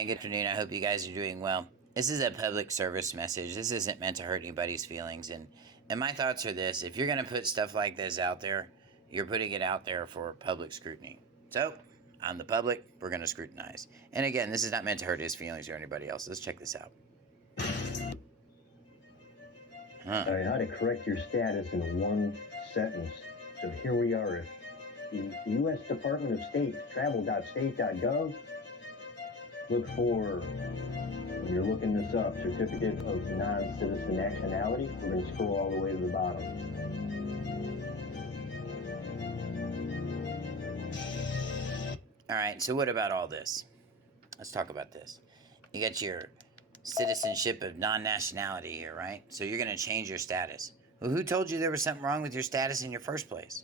man. Good afternoon. I hope you guys are doing well. This is a public service message. This isn't meant to hurt anybody's feelings. And my thoughts are this: if you're going to put stuff like this out there, you're putting it out there for public scrutiny. So, I'm the public. We're going to scrutinize. And again, this is not meant to hurt his feelings or anybody else. Let's check this out. All right, how to correct your status in one sentence. So here we are. The US Department of State, travel.state.gov. Look for, when you're looking this up, Certificate of Non-Citizen Nationality. We're going to scroll all the way to the bottom. All right, so what about all this? Let's talk about this. You got your citizenship of non-nationality here, right? So you're going to change your status. Well, who told you there was something wrong with your status in your first place?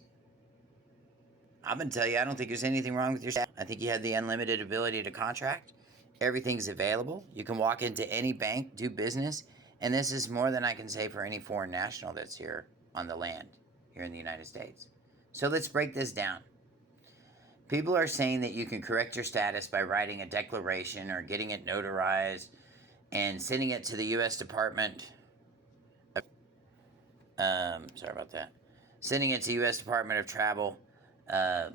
I'm going to tell you, I don't think there's anything wrong with your status. I think you have the unlimited ability to contract. Everything's available. You can walk into any bank, do business, and this is more than I can say for any foreign national that's here on the land, here in the United States. So let's break this down. People are saying that you can correct your status by writing a declaration or getting it notarized and sending it to the U.S. Department of, sorry about that. Sending it to U.S. Department of Travel to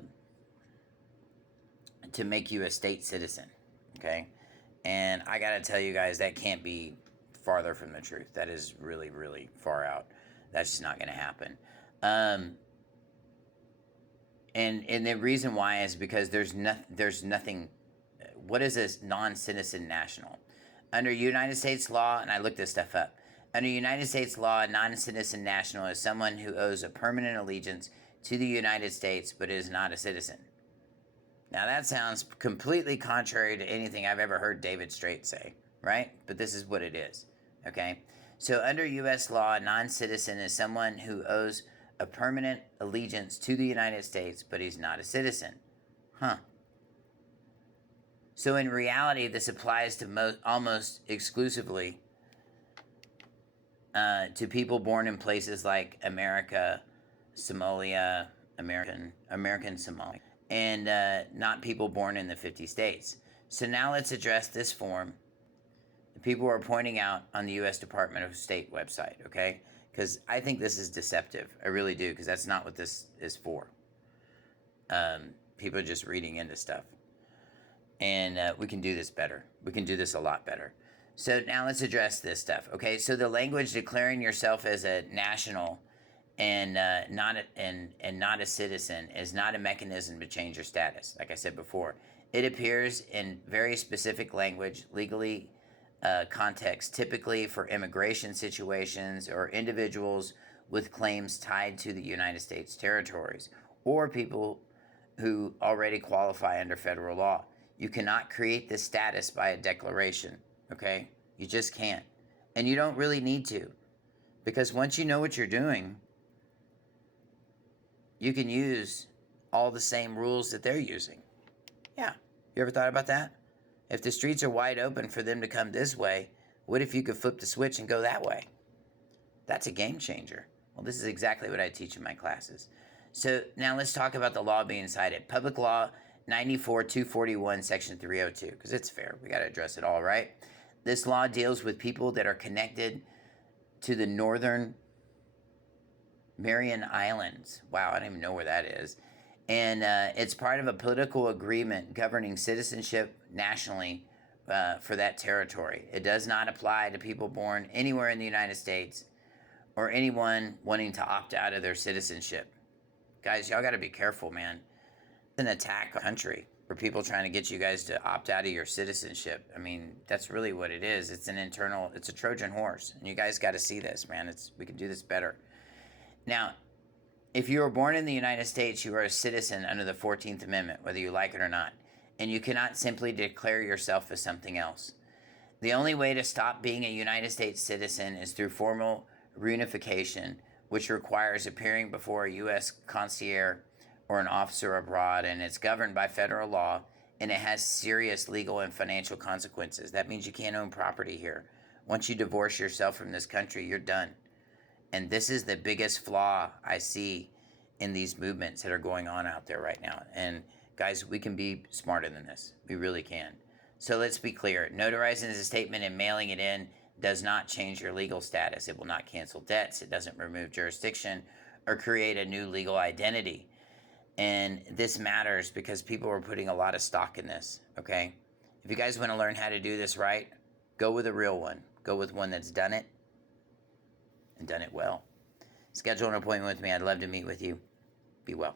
make you a state citizen, okay? And I gotta tell you guys, that can't be farther from the truth. That is really, really far out. That's just not gonna happen. And the reason why is because there's nothing. What is a non-citizen national? Under United States law, and I looked this stuff up. Under United States law, a non-citizen national is someone who owes a permanent allegiance to the United States but is not a citizen. Now that sounds completely contrary to anything I've ever heard David Straight say, right? But this is what it is, okay? So under U.S. law, a non-citizen is someone who owes a permanent allegiance to the United States, but he's not a citizen. Huh. So in reality, this applies to almost exclusively to people born in places like America, Somalia, American Somalia, and not people born in the 50 states. So now let's address this form the people are pointing out on the U.S. Department of State website, okay? Because I think this is deceptive. I really do, because that's not what this is for. People are just reading into stuff. And we can do this better. We can do this a lot better. So now let's address this stuff, okay? So the language declaring yourself as a national and not a citizen is not a mechanism to change your status. Like I said before, it appears in very specific language, legally context, typically for immigration situations or individuals with claims tied to the United States territories or people who already qualify under federal law. You cannot create this status by a declaration, okay? You just can't. And you don't really need to, because once you know what you're doing, you can use all the same rules that they're using. Yeah. You ever thought about that? If the streets are wide open for them to come this way, what if you could flip the switch and go that way? That's a game changer. Well, this is exactly what I teach in my classes. So now let's talk about the law being cited. Public Law 94-241, Section 302, because it's fair. We got to address it all, right? This law deals with people that are connected to the Northern Mariana Islands. Wow, I don't even know where that is. And it's part of a political agreement governing citizenship nationally for that territory. It does not apply to people born anywhere in the United States or anyone wanting to opt out of their citizenship. Guys, y'all got to be careful, man. It's an attack on the country for people trying to get you guys to opt out of your citizenship. I mean, that's really what it is. It's a Trojan horse. And you guys got to see this, man. We can do this better. Now, if you were born in the United States, you are a citizen under the 14th Amendment, whether you like it or not, and you cannot simply declare yourself as something else. The only way to stop being a United States citizen is through formal reunification, which requires appearing before a U.S. consular or an officer abroad, and it's governed by federal law, and it has serious legal and financial consequences. That means you can't own property here. Once you divorce yourself from this country, you're done. And this is the biggest flaw I see in these movements that are going on out there right now. And guys, we can be smarter than this. We really can. So let's be clear. Notarizing a statement and mailing it in does not change your legal status. It will not cancel debts. It doesn't remove jurisdiction or create a new legal identity. And this matters because people are putting a lot of stock in this, okay? If you guys want to learn how to do this right, go with a real one. Go with one that's done it and done it well. Schedule an appointment with me. I'd love to meet with you. Be well.